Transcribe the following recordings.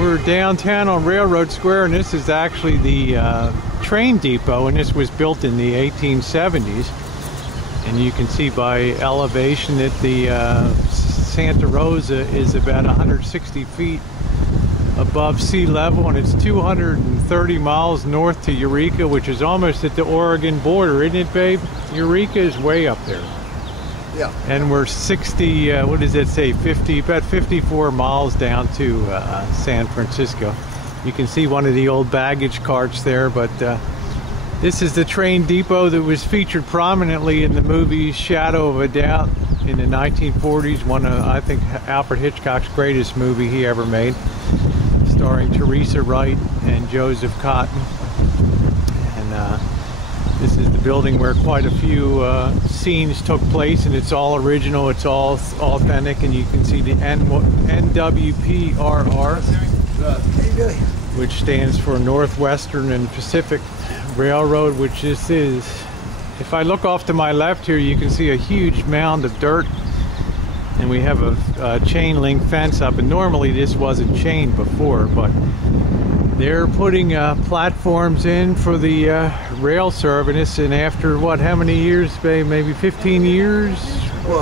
We're downtown on Railroad Square, and this is actually the train depot, and this was built in the 1870s. And you can see by elevation that the Santa Rosa is about 160 feet above sea level, and it's 230 miles north to Eureka, which is almost at the Oregon border, isn't it, babe? Eureka is way up there. Yeah. And we're 60, what does that say, 50, about 54 miles down to San Francisco. You can see one of the old baggage carts there, but this is the train depot that was featured prominently in the movie Shadow of a Doubt in the 1940s, one of, I think, Alfred Hitchcock's greatest movie he ever made, starring Teresa Wright and Joseph Cotton. And this is the building where quite a few scenes took place, and it's all original, it's all authentic, and you can see the NWPRR, which stands for Northwestern and Pacific Railroad, which this is. If I look off to my left here, you can see a huge mound of dirt, and we have a chain link fence up, and normally this wasn't chained before, but they're putting platforms in for the rail service, and after what, how many years, babe? Maybe 15 years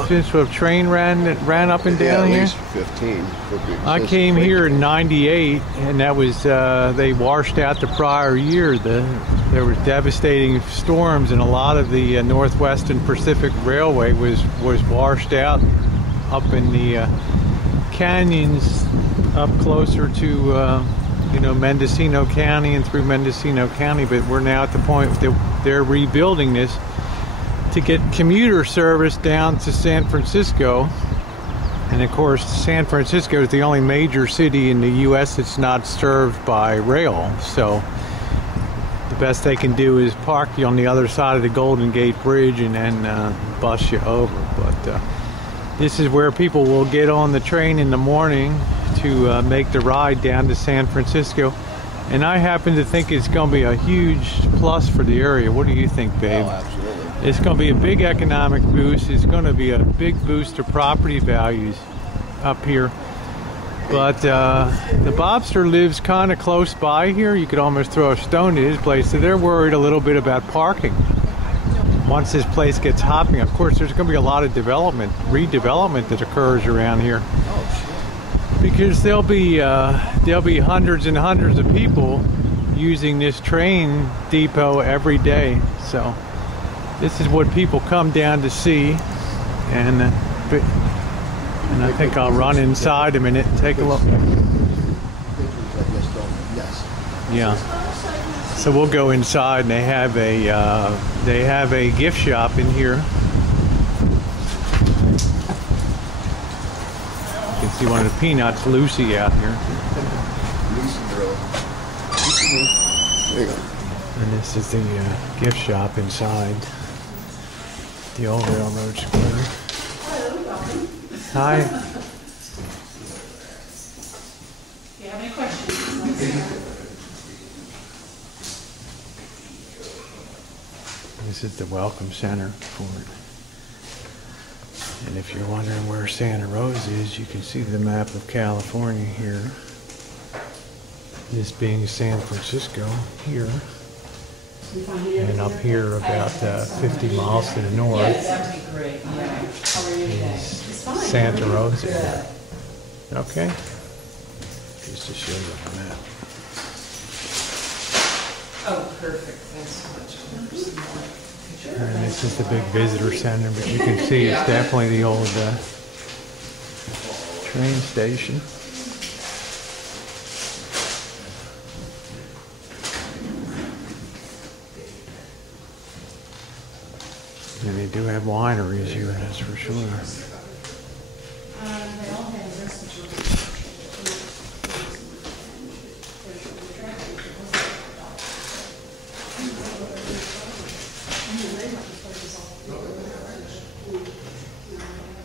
since a train ran up and down here? At least 15. I came here in '98, and that was, they washed out the prior year. There were devastating storms, and a lot of the Northwestern Pacific Railway was washed out up in the canyons up closer to you know, Mendocino County and through Mendocino County. But we're now at the point that they're rebuilding this to get commuter service down to San Francisco. And of course, San Francisco is the only major city in the US that's not served by rail, so the best they can do is park you on the other side of the Golden Gate Bridge and then bus you over. But this is where people will get on the train in the morning to make the ride down to San Francisco. And I happen to think it's going to be a huge plus for the area. What do you think, babe? Oh, absolutely. It's going to be a big economic boost. It's going to be a big boost to property values up here. But the Bobster lives kind of close by here. You could almost throw a stone to his place. So they're worried a little bit about parking. Once this place gets hopping, of course, there's going to be a lot of redevelopment that occurs around here. Because there'll be hundreds and hundreds of people using this train depot every day. So this is what people come down to see, and I think I'll run inside a minute and take a look. Yeah. So we'll go inside, and they have a gift shop in here. You can see one of the Peanuts, Lucy, out here. There you go. And this is the gift shop inside the old Railroad Square. Hi. Do you have any questions? This is the Welcome Center for it. And if you're wondering where Santa Rosa is, you can see the map of California here. This being San Francisco here. And up here about 50 miles to the north is Santa Rosa. Okay? Just to show you the map. Oh, perfect. Thanks so much. And this is the big visitor center, but you can see it's definitely the old train station. And they do have wineries here, that's for sure. They all have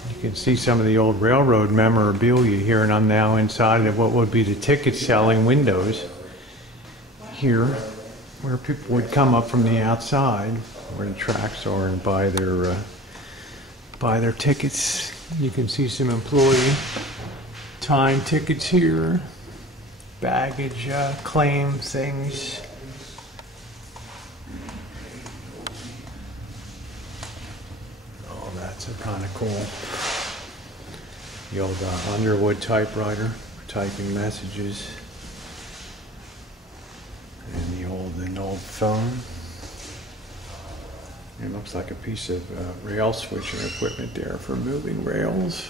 You can see some of the old railroad memorabilia here, and I'm now inside of what would be the ticket selling windows here, where people would come up from the outside where the tracks are and buy their tickets. You can see some employee time tickets here. baggage claim things. Oh, that's kind of cool. The old Underwood typewriter for typing messages. And an old phone. It looks like a piece of rail switching equipment there for moving rails.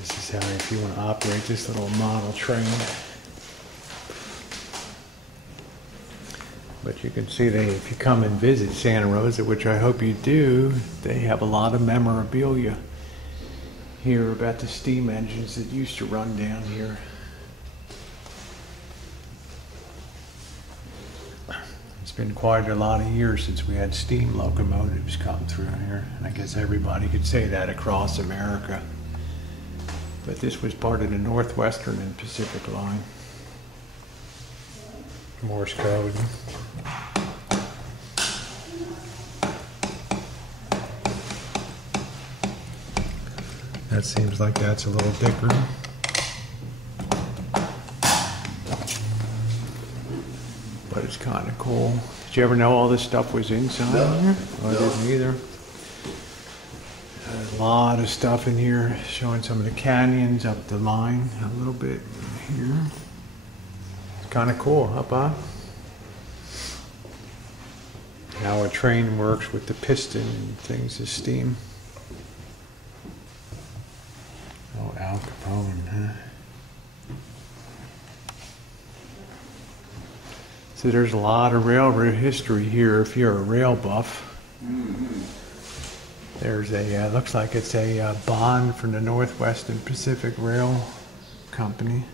This is how, if you want to operate this little model train. But you can see if you come and visit Santa Rosa, which I hope you do, they have a lot of memorabilia here about the steam engines that used to run down here. It's been quite a lot of years since we had steam locomotives come through here, and I guess everybody could say that across America. But this was part of the Northwestern and Pacific line. Morse code. That seems like that's a little thicker. But it's kind of cool. Did you ever know all this stuff was inside here? Oh, I didn't either. A lot of stuff in here, showing some of the canyons up the line a little bit here. It's kind of cool, huh, Bob? How a train works with the piston and things of steam. Oh, Al Capone, huh? So there's a lot of railroad history here if you're a rail buff. There's a, looks like it's a bond from the Northwestern Pacific Rail Company.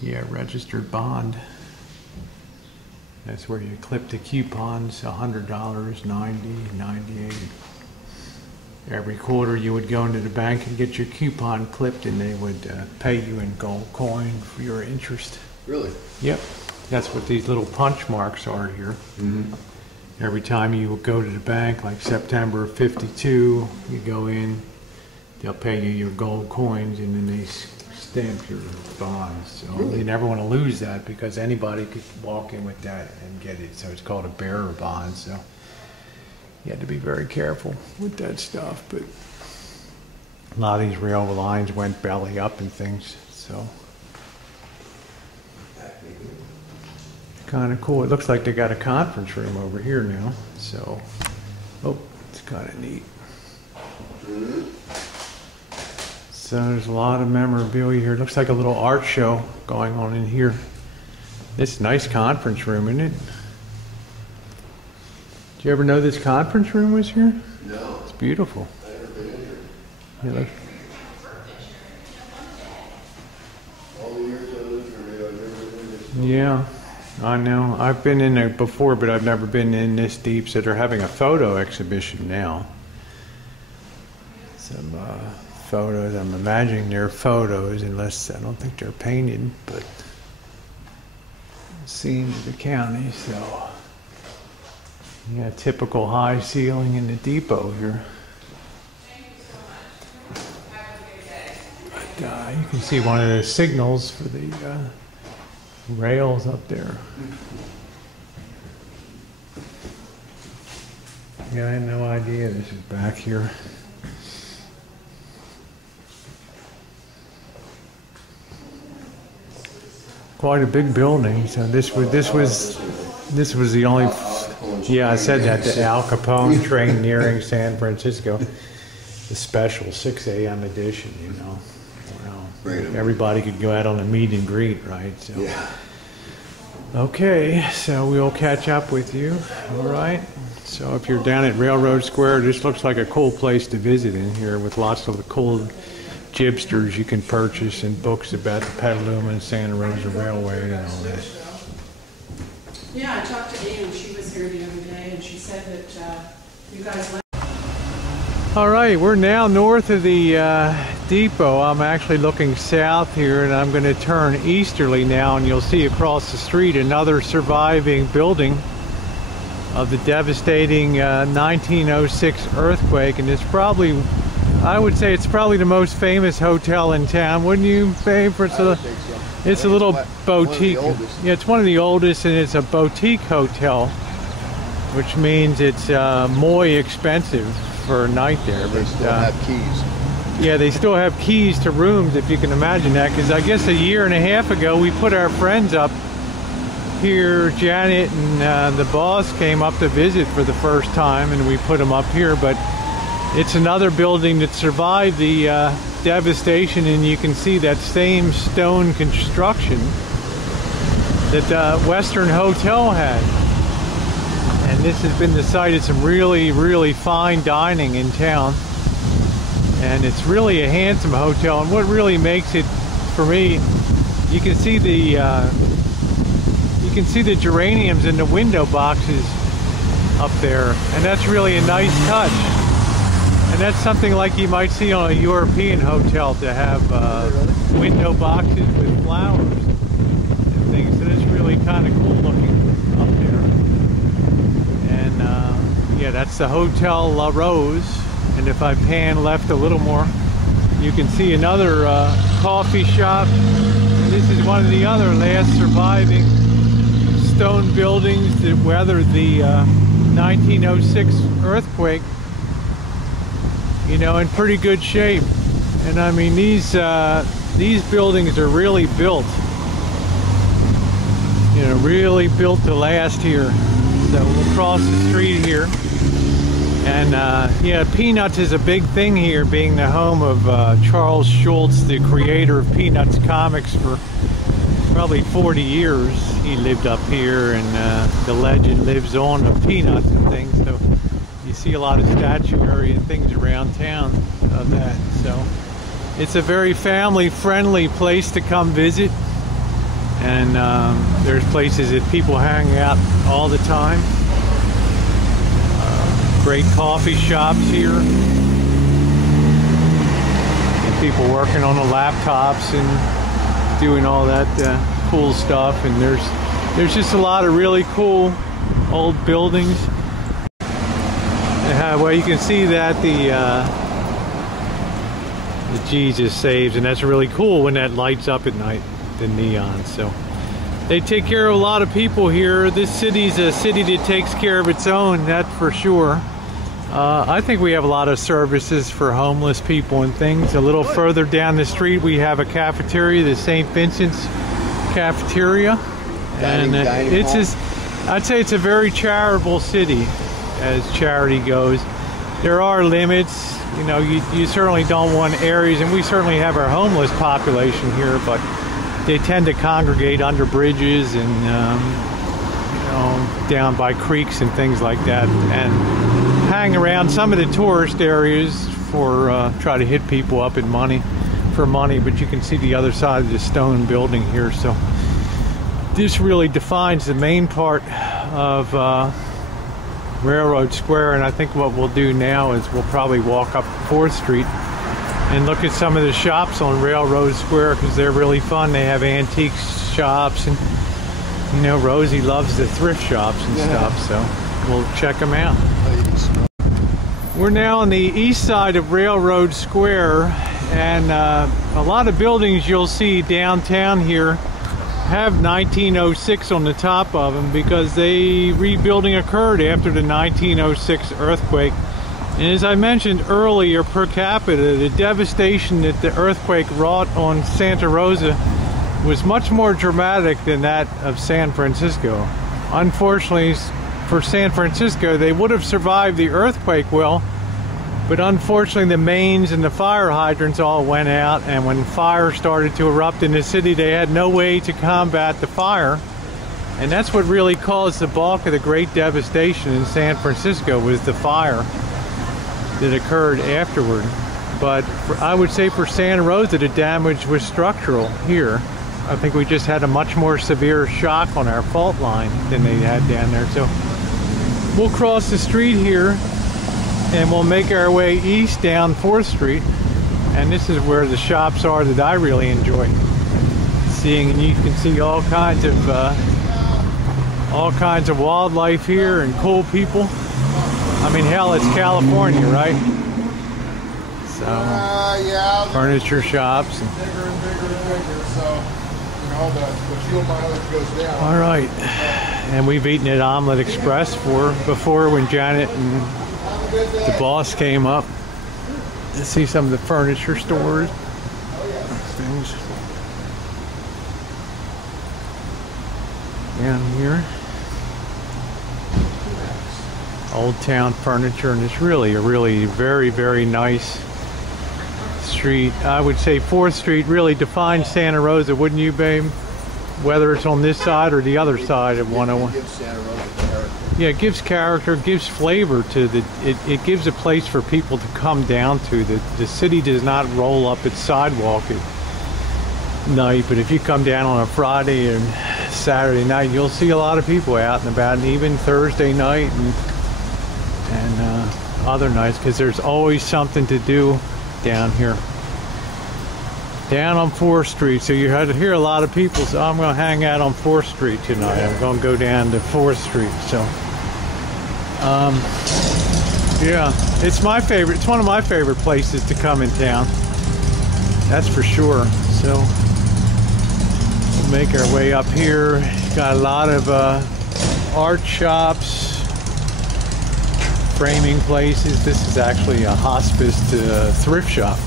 Yeah, registered bond. That's where you clip the coupons, $100, $90, $98. Every quarter you would go into the bank and get your coupon clipped, and they would pay you in gold coin for your interest. Really? Yep. That's what these little punch marks are here. Mm-hmm. Every time you go to the bank, like September of '52, you go in, they'll pay you your gold coins, and then they stamp your bonds. So really? You never want to lose that, because anybody could walk in with that and get it. So it's called a bearer bond. So you had to be very careful with that stuff. But a lot of these rail lines went belly up and things. So kind of cool. It looks like they got a conference room over here now. So, oh, it's kind of neat. So there's a lot of memorabilia here. It looks like a little art show going on in here. This nice conference room, isn't it? Did you ever know this conference room was here? No. It's beautiful. I've never been in here. Yeah, look. All the years I lived here, I've never been in here. Yeah, I know. I've been in there before, but I've never been in this deep. So they're having a photo exhibition now. Some photos. I'm imagining they're photos, unless I don't think they're painted, but scenes of the county. So yeah, typical high ceiling in the depot here. But you can see one of the signals for the rails up there. Yeah, I had no idea this is back here. Quite a big building. So this was the only. Yeah, I said that, the Al Capone train nearing San Francisco, the special 6 a.m. edition. You know, well, everybody could go out on a meet and greet, right? So. Yeah. Okay, so we'll catch up with you. All right. So if you're down at Railroad Square, this looks like a cool place to visit in here, with lots of the cool gibsters you can purchase and books about the Petaluma and Santa Rosa Railway and all that. Yeah, I talked to Anne. She was here the other day, and she said that you guys left. All right, we're now north of the depot. I'm actually looking south here, and I'm going to turn easterly now, and you'll see across the street another surviving building of the devastating 1906 earthquake, and it's probably, I would say it's probably the most famous hotel in town, wouldn't you, babe? It's a little boutique. Yeah, it's one of the oldest, and it's a boutique hotel, which means it's more expensive for a night there. They still have keys. Yeah, they still have keys to rooms, if you can imagine that, because I guess a year and a half ago we put our friends up here. Janet and the boss came up to visit for the first time, and we put them up here, but it's another building that survived the devastation, and you can see that same stone construction that the Western Hotel had. And this has been the site of some really, really fine dining in town. And it's really a handsome hotel. And what really makes it, for me, you can see the geraniums in the window boxes up there, and that's really a nice touch. And that's something like you might see on a European hotel, to have window boxes with flowers and things. So it's really kind of cool looking up there. And yeah, that's the Hotel La Rose. And if I pan left a little more, you can see another coffee shop. And this is one of the other last surviving stone buildings that weathered the 1906 earthquake. You know, in pretty good shape. And I mean, these buildings are really built. You know, really built to last here. So we'll cross the street here. And yeah, Peanuts is a big thing here, being the home of Charles Schulz, the creator of Peanuts comics for probably 40 years. He lived up here, and the legend lives on of Peanuts and things. So you see a lot of statuary and things around town of that. So it's a very family-friendly place to come visit. And there's places that people hang out all the time. Great coffee shops here, and people working on the laptops and doing all that cool stuff. And there's just a lot of really cool old buildings. Well, you can see that the Jesus Saves, and that's really cool when that lights up at night, the neon. So they take care of a lot of people here. This city's a city that takes care of its own, that's for sure. I think we have a lot of services for homeless people and things. A little further down the street we have a cafeteria, the St. Vincent's Cafeteria. And it's just, I'd say it's a very charitable city as charity goes. There are limits, you know, you certainly don't want areas, and we certainly have our homeless population here, but they tend to congregate under bridges and you know, down by creeks and things like that, and hang around some of the tourist areas for try to hit people up in money. But you can see the other side of the stone building here. So this really defines the main part of Railroad Square, and I think what we'll do now is we'll probably walk up 4th Street and look at some of the shops on Railroad Square, because they're really fun. They have antique shops, and you know, Rosie loves the thrift shops and stuff, so we'll check them out. We're now on the east side of Railroad Square, and a lot of buildings you'll see downtown here have 1906 on the top of them, because rebuilding occurred after the 1906 earthquake. And as I mentioned earlier, per capita, the devastation that the earthquake wrought on Santa Rosa was much more dramatic than that of San Francisco. Unfortunately for San Francisco, they would have survived the earthquake well, but unfortunately the mains and the fire hydrants all went out, and when fire started to erupt in the city, they had no way to combat the fire. And that's what really caused the bulk of the great devastation in San Francisco, was the fire that occurred afterward. But I would say for Santa Rosa, the damage was structural here. I think we just had a much more severe shock on our fault line than they had down there. So we'll cross the street here, and we'll make our way east down 4th Street. And this is where the shops are that I really enjoy seeing. And you can see all kinds of All kinds of wildlife here and cool people. I mean, hell, it's California, right? So, yeah. furniture shops. Bigger and bigger and bigger, so, you know, the fuel mileage goes down. All right. And we've eaten at Omelet Express before when Janet and the boss came up to see some of the furniture stores. Things down here. Old Town Furniture, and it's really a very, very nice street. I would say 4th Street really defines Santa Rosa, wouldn't you, babe? Whether it's on this side or the other side of 101. Yeah, it gives character, it gives flavor to it gives a place for people to come down to. The city does not roll up its sidewalk at night, but if you come down on a Friday and Saturday night, you'll see a lot of people out and about, and even Thursday night and other nights, because there's always something to do down here. Down on 4th Street, so you had to hear a lot of people say, I'm going to hang out on 4th Street tonight. I'm going to go down to 4th Street. So, yeah, it's my favorite. It's one of my favorite places to come in town. That's for sure. So, we'll make our way up here. Got a lot of art shops, framing places. This is actually a hospice to thrift shop.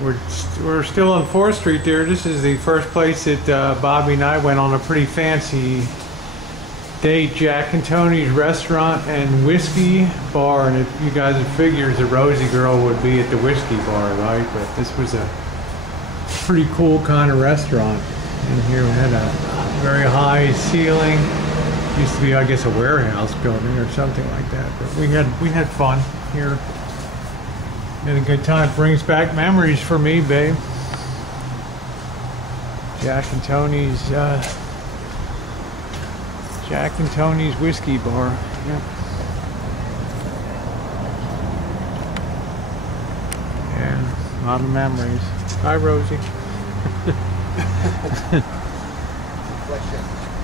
We're still on 4th Street there. This is the first place that Bobby and I went on a pretty fancy date. Jack and Tony's restaurant and whiskey bar. And if you guys have figured the Rosie girl would be at the whiskey bar, right? But this was a pretty cool kind of restaurant. And here we had a very high ceiling. Used to be, I guess, a warehouse building or something like that. But we had fun here. Had a good time. Brings back memories for me, babe. Jack and Tony's whiskey bar. Yep. Yeah, a lot of memories. Hi, Rosie.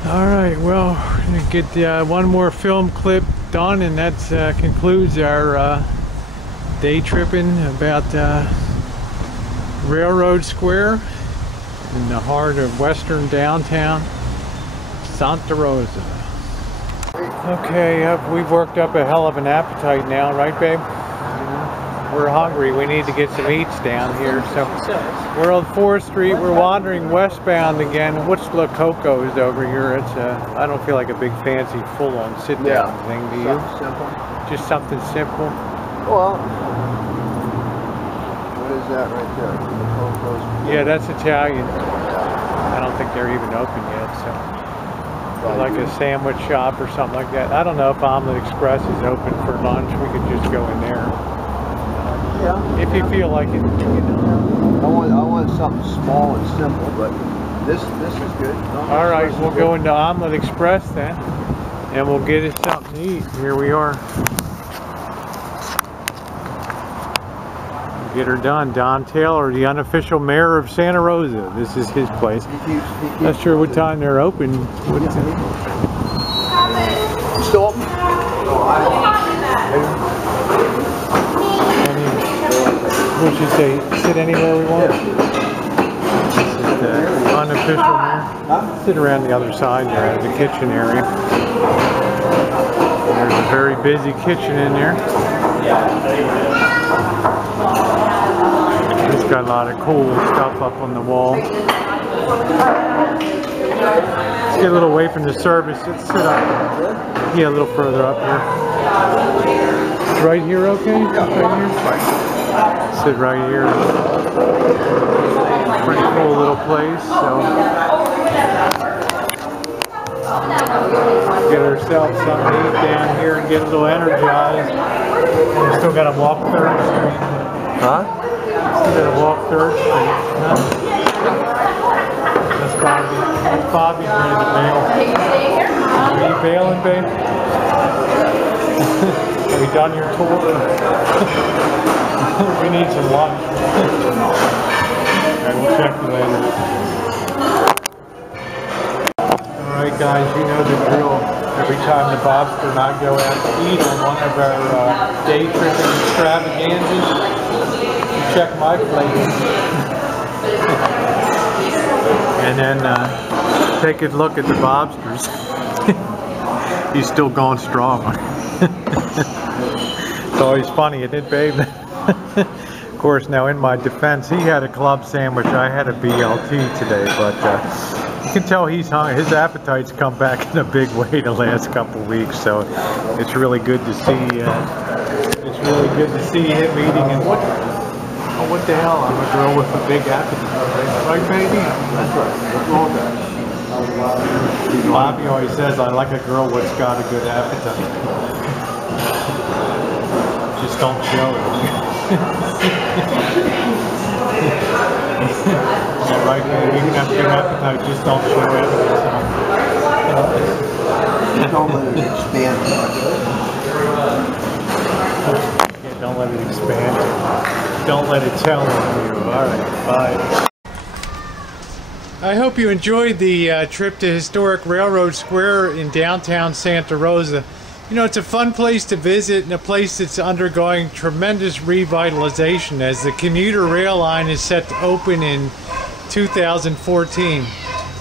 All right, well, we're gonna get one more film clip done, and that concludes our day tripping about Railroad Square in the heart of western downtown Santa Rosa. Okay, we've worked up a hell of an appetite now, right, babe? We're hungry. We need to get some eats down here. So we're on 4th Street. We're wandering westbound again. What's La Coco's over here? It's I don't feel like a big fancy full-on sit-down thing, do you? Something simple. Just something simple. Well, what is that right there? La Coco's. Yeah, that's Italian. I don't think they're even open yet. So like a sandwich shop or something like that. I don't know if Omelet Express is open for lunch. We could just go in there. Yeah. If you feel like it, you know. I want something small and simple, but this is good. All right, we'll go into Omelet Express then, and we'll get us something to eat. Here we are. Get her done. Don Taylor, the unofficial mayor of Santa Rosa. This is his place. Not sure what time they're open. Still open? We should say sit anywhere we want. This is the unofficial mayor. Sit around the other side there, the kitchen area. There's a very busy kitchen in there. It's got a lot of cool stuff up on the wall. Let's get a little away from the service. Let's sit up. Yeah, a little further up here. Right here, okay? Right here? Sit right here. Pretty cool little place. So get ourselves something to eat down here and get a little energized. And we still got to walk 3rd Street. Huh? Still got to walk 3rd Street. Huh? That's Bobby. That's Bobby's ready to bail. Are you bailing, babe? Have you done your tour? We need some lunch. Alright, we'll check you later. Alright guys, you know the drill. Every time the Bobster and I go out to eat on one of our day tripping extravaganzas, you check my plate. And then take a look at the Bobsters. He's still going strong. It's always funny, isn't it, babe? Of course, now in my defense, he had a club sandwich. I had a BLT today, but you can tell he's hungry. His appetite's come back in a big way the last couple weeks, so it's really good to see. It's really good to see him eating. And what the hell? I'm a girl with a big appetite, right, baby? That's right. What's wrong with that? Bobby always says I like a girl that's got a good appetite. Just don't show it. Yeah, right, man. You can have a good appetite, just don't show it. Don't let it expand. Yeah, don't let it expand. Don't let it tell on you. Alright, bye. I hope you enjoyed the trip to historic Railroad Square in downtown Santa Rosa. You know, it's a fun place to visit and a place that's undergoing tremendous revitalization as the commuter rail line is set to open in 2014.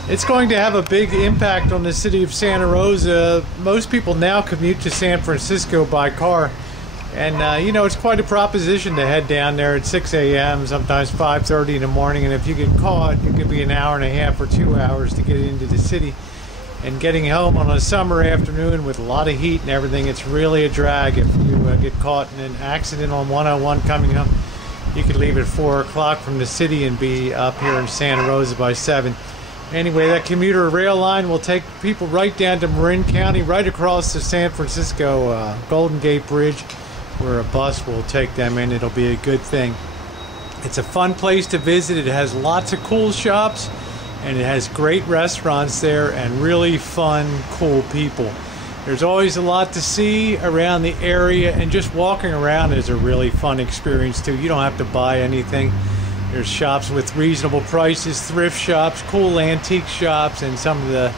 It's going to have a big impact on the city of Santa Rosa. Most people now commute to San Francisco by car. And, you know, it's quite a proposition to head down there at 6 a.m., sometimes 5:30 in the morning. And if you get caught, it could be an hour and a half or 2 hours to get into the city. And getting home on a summer afternoon with a lot of heat and everything, it's really a drag if you get caught in an accident on 101 coming home. You could leave at 4 o'clock from the city and be up here in Santa Rosa by 7. Anyway, that commuter rail line will take people right down to Marin County, right across the San Francisco Golden Gate Bridge, where a bus will take them in. It'll be a good thing. It's a fun place to visit. It has lots of cool shops, and it has great restaurants there and really fun, cool people. There's always a lot to see around the area, and just walking around is a really fun experience too. You don't have to buy anything. There's shops with reasonable prices, thrift shops, cool antique shops, and some of the,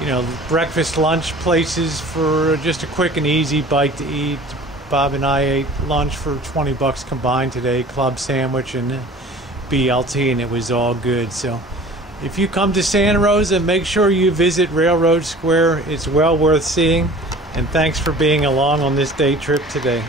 you know, breakfast lunch places for just a quick and easy bite to eat. Bob and I ate lunch for 20 bucks combined today, club sandwich and BLT, and it was all good. So if you come to Santa Rosa, make sure you visit Railroad Square. It's well worth seeing. And thanks for being along on this day trip today.